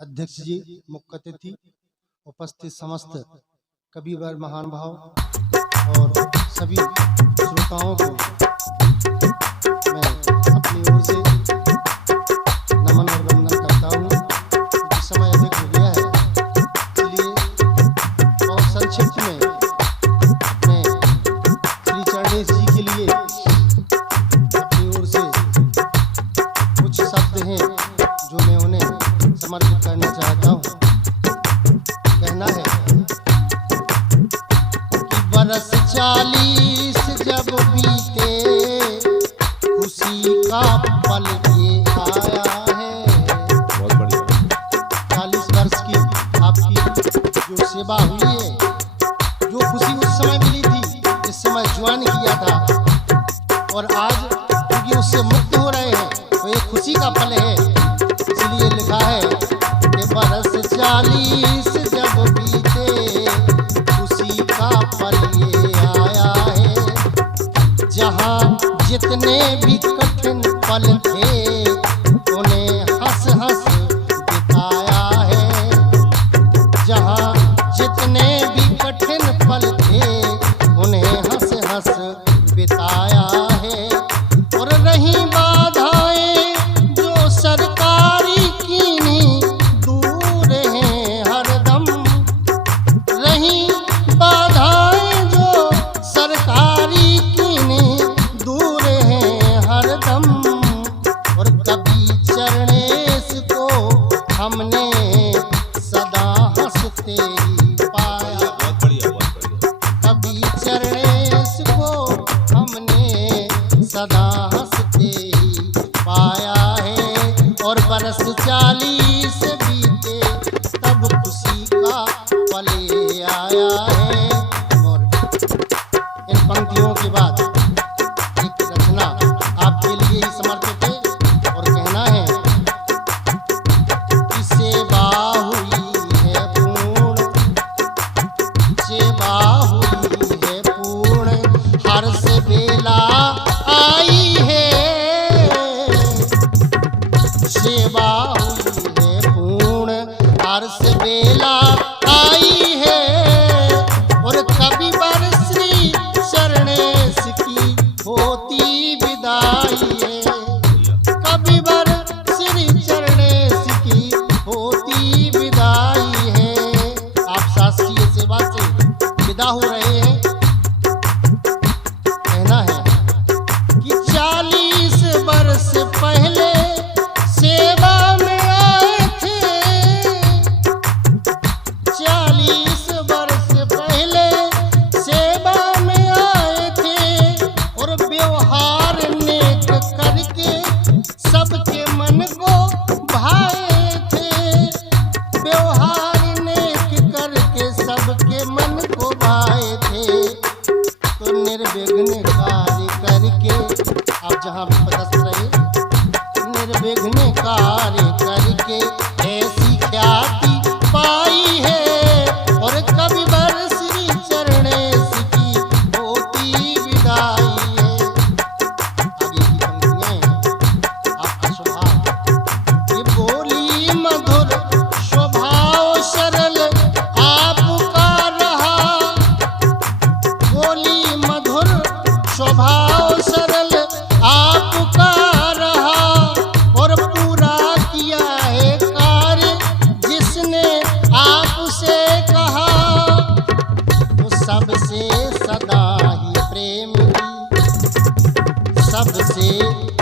अध्यक्ष जी, मुख्य अतिथि, उपस्थित समस्त कविवर महानुभाव और सभी श्रोताओं को मैं अपनी ओर से नमन और वंदन करता हूँ। क्योंकि समय अधिक हो गया है, इसलिए बहुत संक्षिप्त में अपने श्री चरणेश जी के लिए अपनी ओर से कुछ शब्द हैं जो मैं उन्हें समर्पित करना चाहता हूँ। कहना है कि बरस 40 जब बीते, खुशी का पल ये आया है। बहुत बढ़िया। 40 वर्ष की आपकी जो सेवा हुई है, जो खुशी उस समय मिली थी जिस समय ज्वाइन किया था, और आज क्योंकि उससे मुक्त हो रहे हैं तो ये खुशी का पल है। इसलिए लिखा है कि बरस 40 जब बीते, खुशी का पल ये आया है। जहाँ जितने भी कठिन पल थे, उन्हें हंस हंस बिताया है। जहाँ जितने भी कठिन पल थे, उन्हें हंस हंस बिताया है। और रही बाधाएं जो सरकारी कीनी, दूर हैं हरदम। रही बाधाएं जो सरकारी कीनी, दूर हैं हरदम। और कभी चरणेश को हमने सदा हंसते ही पाया। बहुत बढ़िया, बहुत बढ़िया। कभी चरणेश को हमने सदा हंसते ही पाया है। और बरस 40 बीते, तब खुशी का पल ये आया है। और इन पंक्तियों के बाद एक रचना आपके लिए ही समर्पित है और कहना है कि सेवा हुई है पूर्ण, सेवा हुई है पूर्ण, हर से बेला आई है। सेवा हुई है पूर्ण, हर से बेला आई है। और कभी बर श्री चरणेश की होती विदाई है। कभी बर श्री चरणेश की होती विदाई है। आप शासकीय सेवा से विदा हो रहे हैं। कहना है कि 40 वर्ष पहले सेवा में आए थे। 40 वर्ष पहले सेवा में आए थे। और व्यवहार नेक करके सबके मन को भाए थे। व्यवहार नेक करके सबके मन को भाए थे। तो निर्विघ्न कार्य करके आप जहाँ भी पदस्थ रहे, निर्विघ्न कार्य करके ऐसी ख्याति पाई है। और कभी बर श्री चरणेश की होती विदाई है। आगे की पंक्तियां हैं आपका स्वभाव। ये बोली मधुर, स्वभाव सरल आपका रहा। बोली मधुर, स्वभाव सरल आपका रहा। और पूरा किया है कार्य जिसने आपसे कहा। तो सबसे सदा ही प्रेम की, सबसे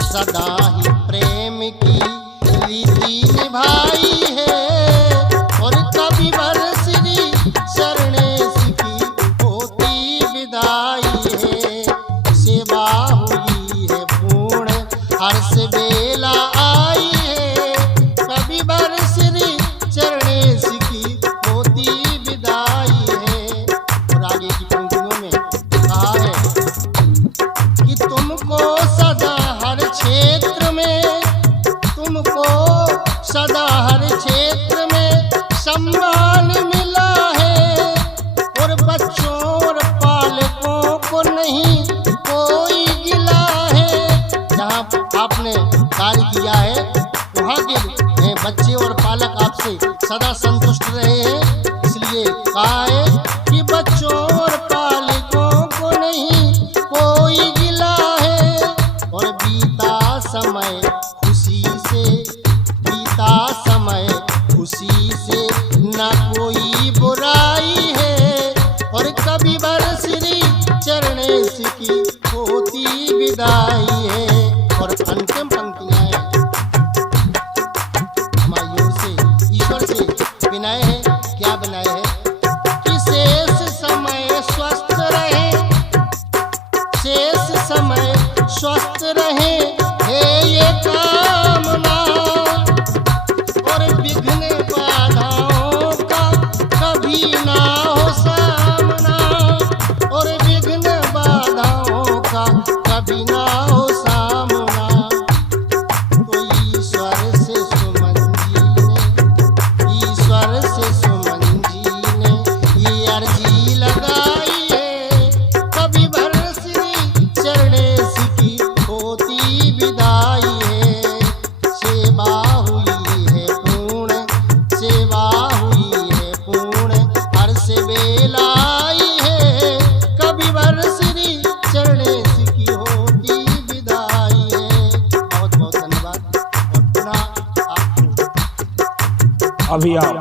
सदा ही प्रेम की रीति निभाई है। और कभी बर श्री चरणेश की होती विदाई है। सेवा हुई है पूर्ण, हर्ष बेला आई है। कभी बर श्री चरणेश की होती विदाई है। और आगे की पंक्तियों में कहा है कि तुमको सदा हर क्षेत्र में, तुमको सदा हर क्षेत्र में सम्मान मिला है। और बच्चों और पालकों को नहीं कोई गिला है। जहाँ आपने कार्य किया है वहाँ के बच्चे और पालक बालक आपसे सदा संतुष्ट रहे हैं, इसलिए कहा है कि बच्चों और पालकों को नहीं कोई गिला है। और बीता समय खुशी से, बीता समय खुशी से न कोई बुराई है। और कभी बर श्री चरणेश की होती विदाई है। और अंतिम पंक्तियां हैं हमारी ओर से, ईश्वर से विनय है। क्या विनय है कि शेष समय स्वस्थ रहे, शेष समय स्वस्थ रहे है ये कामना। और विघ्न बाधाओं का कभी ना हो सामना, और विघ्न बाधाओं का कभी ना हो सामना। तो ईश्वर से सुमन जी ने, ईश्वर से सुमन जी ने ये अर्जी लगाई है। कभी बर श्री चरणेश की होती विदाई है। सेवा हुई है पूर्ण, सेवा हुई है पूर्ण, हर्ष बेलाई है। कभी बर श्री चरणेश की होती विदाई है। बहुत बहुत धन्यवाद। और पुनः आपको अभी आप